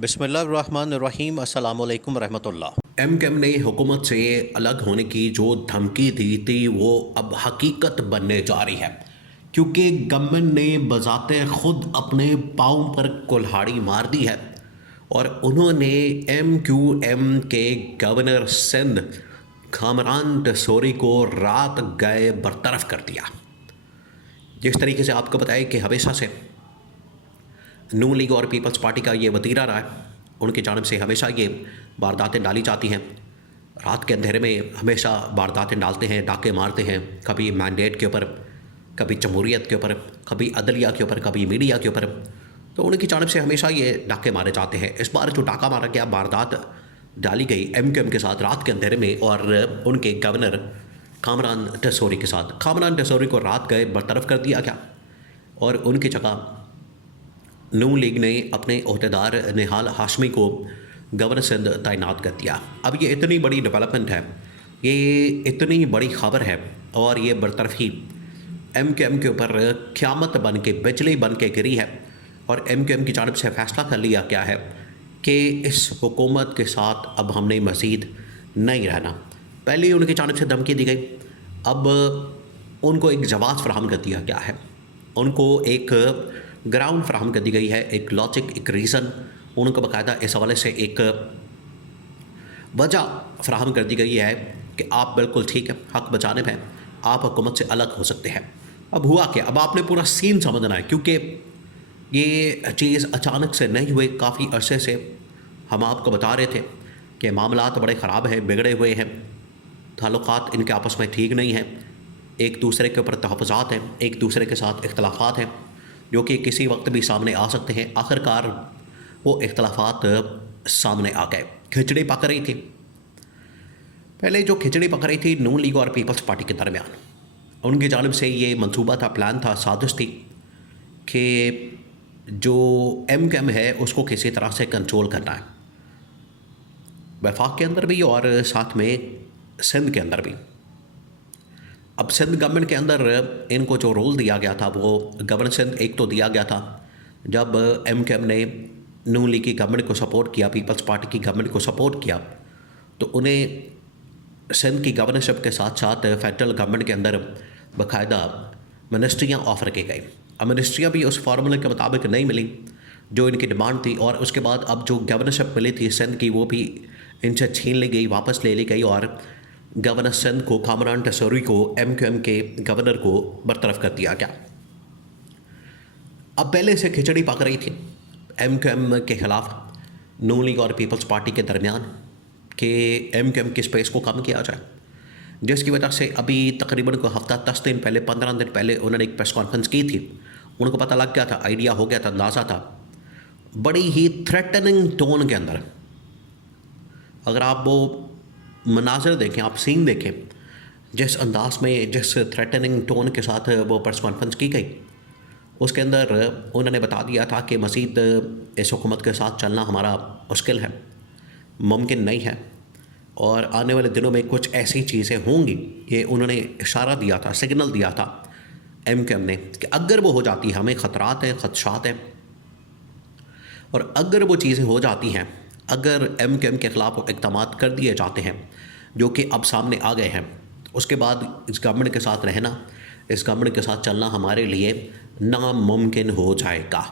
बिस्मिल्लाहिर्रहमानिर्रहीम अस्सलामुअलैकुम रहमतुल्लाह। एमकेएम ने हुकूमत से अलग होने की जो धमकी दी थी वो अब हकीकत बनने जा रही है, क्योंकि गवर्नमेंट ने बजाते खुद अपने पाँव पर कुल्हाड़ी मार दी है और उन्होंने एमक्यूएम के गवर्नर सिंध कामरान टसोरी को रात गए बरतरफ कर दिया। जिस तरीके से आपको बताया कि हमेशा से नून लीग और पीपल्स पार्टी का ये वतीरा रहा है, उनकी जानिब से हमेशा ये वारदातें डाली जाती हैं। रात के अंधेरे में हमेशा वारदातें डालते हैं, डाके मारते हैं, कभी मैंडेट के ऊपर, कभी जमहूरियत के ऊपर, कभी अदलिया के ऊपर, कभी मीडिया के ऊपर। तो उनकी जानिब से हमेशा ये डाके मारे जाते हैं। इस बार जो डाका मारा गया, वारदात डाली गई एमक्यूएम के साथ रात के अंधेरे में और उनके गवर्नर कामरान टसोरी के साथ। कामरान टसोरी को रात गए बरतरफ कर दिया गया और उनकी जगह नून लीग ने अपने अहदेदार निहाल हाशमी को गवर्नर सिंध तैनात कर दिया। अब ये इतनी बड़ी डेवलपमेंट है, ये इतनी बड़ी खबर है और ये बरतरफी एमक्यूएम के ऊपर क़यामत बन के, बिजली बन के गिरी है और एमक्यूएम की जानिब से फ़ैसला कर लिया गया है कि इस हुकूमत के साथ अब हमने मज़ीद नहीं रहना। पहले ही उनकी जानिब से धमकी दी गई, अब उनको एक जवाब फराहम कर दिया गया है, उनको एक ग्राउंड फराहम कर दी गई है, एक लॉजिक, एक रीज़न, उनको बाकायदा इस हवाले से एक वजह फराहम कर दी गई है कि आप बिल्कुल ठीक है, हक बचाने में आप हुकूमत से अलग हो सकते हैं। अब हुआ क्या, अब आपने पूरा सीन समझना है, क्योंकि ये चीज़ अचानक से नहीं हुई। काफ़ी अरसे से हम आपको बता रहे थे कि मामलात बड़े ख़राब हैं, बिगड़े हुए हैं, ताल्लुकात इनके आपस में ठीक नहीं हैं, एक दूसरे के ऊपर तहफ़्फ़ुज़ात हैं, एक दूसरे के साथ इख्तलाफात हैं जो कि किसी वक्त भी सामने आ सकते हैं। आखिरकार वो इख्तलाफात सामने आ गए। खिचड़ी पक रही थी, पहले जो खिचड़ी पक रही थी नून लीग और पीपल्स पार्टी के दरमियान, उनकी जानिब से ये मंसूबा था, प्लान था, साजिश थी कि जो एमक्यूएम है उसको किसी तरह से कंट्रोल करना है, वफाक के अंदर भी और साथ में सिंध के अंदर भी। अब सिंध गवर्नमेंट के अंदर इनको जो रोल दिया गया था वो गवर्नर सिंध एक तो दिया गया था जब एमक्यूएम ने नून लीग की गवर्नमेंट को सपोर्ट किया, पीपल्स पार्टी की गवर्नमेंट को सपोर्ट किया, तो उन्हें सिंध की गवर्नरशिप के साथ साथ फेडरल गवर्नमेंट के अंदर बाकायदा मिनिस्ट्रियाँ ऑफ़र की गई। अब मिनिस्ट्रियाँ भी उस फार्मूले के मुताबिक नहीं मिली जो इनकी डिमांड थी, और उसके बाद अब जो गवर्नरशिप मिली थी सिंध की वो भी इनसे छीन ली गई, वापस ले ली गई और गवर्नर सिंध को, कामरान टसोरी को, एमक्यूएम के गवर्नर को बरतरफ कर दिया गया। अब पहले से खिचड़ी पक रही थी एमक्यूएम के ख़िलाफ़ नून लीग और पीपल्स पार्टी के दरमियान कि एमक्यूएम की स्पेस को कम किया जाए, जिसकी वजह से अभी तकरीबन को हफ्ता 10 दिन पहले, 15 दिन पहले उन्होंने एक प्रेस कॉन्फ्रेंस की थी। उनको पता लग गया था, आइडिया हो गया था, अंदाज़ा था, बड़ी ही थ्रेटनिंग टोन के अंदर। अगर आप वो मनाज़र देखें, आप सीन देखें, जिस अंदाज में, जिस थ्रेटनिंग टोन के साथ वो प्रेस कॉन्फ्रेंस की गई, उसके अंदर उन्होंने बता दिया था कि मज़ीद इस हुकूमत के साथ चलना हमारा मुश्किल है, मुमकिन नहीं है और आने वाले दिनों में कुछ ऐसी चीज़ें होंगी। ये उन्होंने इशारा दिया था, सिग्नल दिया था एमक्यूएम ने कि अगर वो हो जाती है, हमें ख़तरात हैं, ख़दशात हैं, और अगर वो चीज़ें हो जाती हैं, अगर एमक्यूएम के ख़िलाफ़ इक़दाम कर दिए जाते हैं जो कि अब सामने आ गए हैं, उसके बाद इस गवर्नमेंट के साथ रहना, इस गवर्नमेंट के साथ चलना हमारे लिए नामुमकिन हो जाएगा।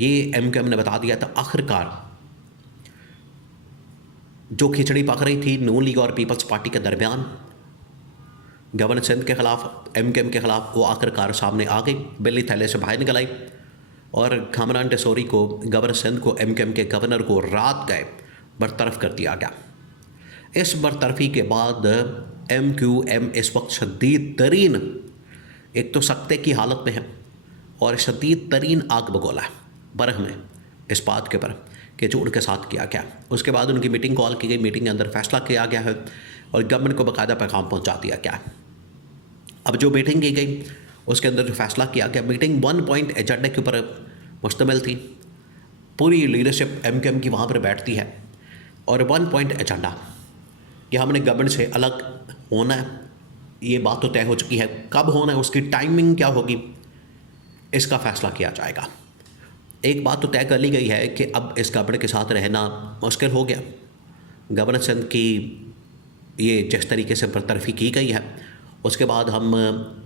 ये एमक्यूएम ने बता दिया था। आखिरकार जो खिचड़ी पक रही थी नून लीग और पीपल्स पार्टी के दरमियान गवर्नर सिंध के ख़िलाफ़, एमक्यूएम के ख़िलाफ़, वो आखिरकार सामने आ गई, बिल्ली थैले से बाहर निकल आई और कामरान टसोरी को, गवर्नर सिंध को, एमक्यूएम के गवर्नर को रात गए बरतरफ कर दिया गया। इस बरतरफी के बाद एमक्यूएम इस वक्त शदीद तरीन, एक तो सख्ते की हालत में है और शदीद तरीन आग बगोला है बरह में इस बात के ऊपर कि जो उनके साथ किया गया। उसके बाद उनकी मीटिंग कॉल की गई, मीटिंग के अंदर फैसला किया गया है और गवर्नमेंट को बाकायदा पैगाम पहुंचा दिया गया है। अब जो मीटिंग की गई उसके अंदर जो फैसला किया गया, मीटिंग 1 पॉइंट एजेंडे के ऊपर मुश्तमिल थी। पूरी लीडरशिप एमक्यूएम की वहाँ पर बैठती है और 1 पॉइंट एजेंडा कि हमने गवर्नमेंट से अलग होना है, ये बात तो तय हो चुकी है। कब होना है, उसकी टाइमिंग क्या होगी, इसका फ़ैसला किया जाएगा। एक बात तो तय कर ली गई है कि अब इस गवर्नमेंट के साथ रहना मुश्किल हो गया। गवर्नर सिंध की ये जिस तरीके से बरतरफी की गई है, उसके बाद हम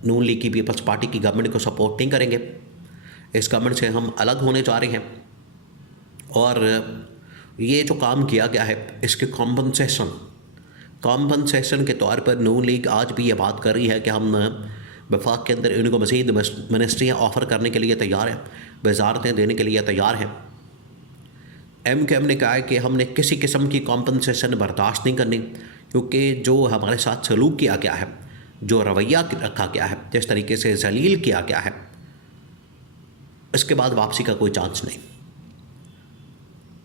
नून लीग की पीपल्स पार्टी की गवर्नमेंट को सपोर्ट नहीं करेंगे। इस गवर्नमेंट से हम अलग होने जा रहे हैं और ये जो काम किया गया है इसके कॉम्पनसेशन के तौर पर नून लीग आज भी ये बात कर रही है कि हम वफाक के अंदर इनको मज़ीद मिनिस्ट्रियाँ ऑफ़र करने के लिए तैयार हैं, वजारतें देने के लिए तैयार हैं। MKM ने कहा है कि हमने किसी किस्म की कॉम्पनसेशन बर्दाश्त नहीं करनी, क्योंकि जो हमारे साथ सलूक किया गया है, जो रवैया रखा गया है, जिस तरीके से जलील किया गया है, इसके बाद वापसी का कोई चांस नहीं।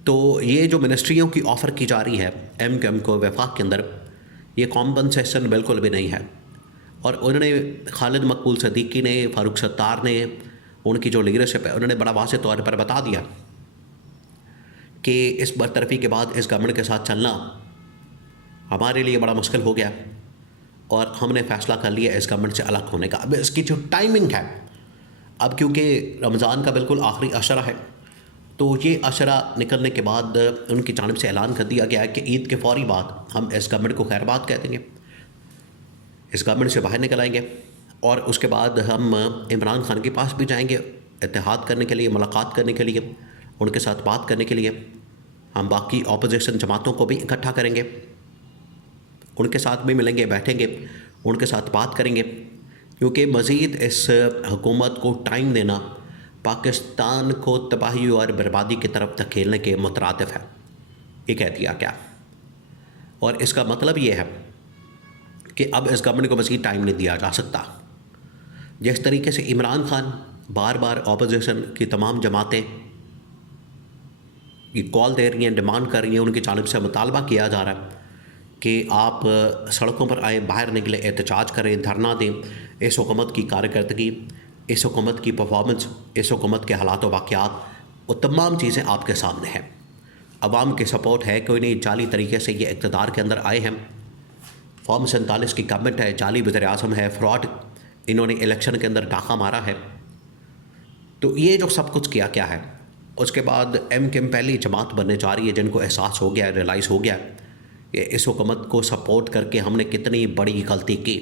तो ये जो मिनिस्ट्रियों की ऑफ़र की जा रही है MKM को वफाक के अंदर, ये कॉम्पनसेशन बिल्कुल भी नहीं है। और उन्होंने खालिद मकबूल सदीकी ने, फ़ारूक सत्तार ने, उनकी जो लीडरशिप है, उन्होंने बड़ा वाज़ेह तौर पर बता दिया कि इस बरतरफी के बाद इस गवर्नमेंट के साथ चलना हमारे लिए बड़ा मुश्किल हो गया और हमने फ़ैसला कर लिया इस गवर्नमेंट से अलग होने का। अब इसकी जो टाइमिंग है, अब क्योंकि रमज़ान का बिल्कुल आखिरी अशरा है, तो ये अशरा निकलने के बाद उनकी जानिब से ऐलान कर दिया गया है कि ईद के फ़ौरी बाद हम इस गवर्नमेंट को खैरबाद कह देंगे, इस गवर्नमेंट से बाहर निकल आएंगे और उसके बाद हम इमरान खान के पास भी जाएंगे इत्तेहाद करने के लिए, मुलाकात करने के लिए, उनके साथ बात करने के लिए। हम बाकी अपोजिशन जमातों को भी इकट्ठा करेंगे, उनके साथ भी मिलेंगे, बैठेंगे, उनके साथ बात करेंगे, क्योंकि मज़ीद इस हुकूमत को टाइम देना पाकिस्तान को तबाही और बर्बादी की तरफ धकेलने के मुतरादिफ है, ये कह दिया गया। और इसका मतलब ये है कि अब इस गवर्नमेंट को मज़ीद टाइम नहीं दिया जा सकता। जिस तरीके से इमरान खान बार बार अपोजिशन की तमाम जमातें ये कॉल दे रही हैं, डिमांड कर रही हैं, उनकी जानिब से मुतालबा किया जा रहा है कि आप सड़कों पर आएँ, बाहर निकले, एहतजाज करें, धरना दें, इस हुकूमत की कारकर्दगी, इस हुकूमत की परफॉर्मेंस, इस हुकूमत के हालात व वाक़यात, वो तमाम चीज़ें आपके सामने हैं। अवाम की सपोर्ट है, कोई नहीं जाली तरीके से ये इक़्तिदार के अंदर आए हैं। फॉर्म 47 की गवर्नमेंट है, जाली वज़ीर-ए-आज़म है, फ्रॉड, इन्होंने इलेक्शन के अंदर डाका मारा है। तो ये जो सब कुछ किया गया है, उसके बाद MKM पहली जमात बनने जा रही है जिनको एहसास हो गया, रियलाइज़ हो गया कि इस हुकूमत को सपोर्ट करके हमने कितनी बड़ी गलती की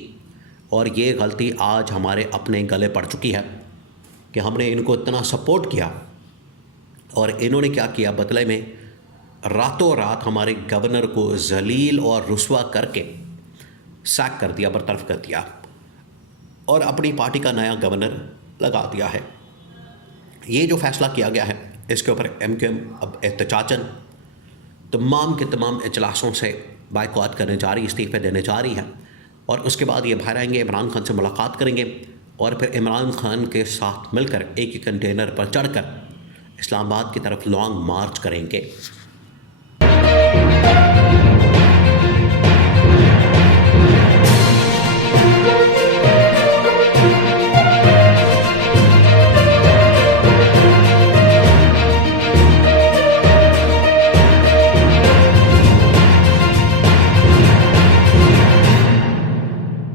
और ये गलती आज हमारे अपने गले पड़ चुकी है कि हमने इनको इतना सपोर्ट किया और इन्होंने क्या किया, बदले में रातों रात हमारे गवर्नर को जलील और रुस्वा करके सैक कर दिया, बरतरफ कर दिया और अपनी पार्टी का नया गवर्नर लगा दिया है। ये जो फ़ैसला किया गया है इसके ऊपर MKM अब एहतजाजन तमाम के तमाम इजलासों से बायकॉट करने जा रही, इस्तीफ़े देने जा रही है और उसके बाद ये बाहर आएंगे, इमरान खान से मुलाकात करेंगे और फिर इमरान खान के साथ मिलकर एक ही कंटेनर पर चढ़कर इस्लामाबाद की तरफ लॉन्ग मार्च करेंगे।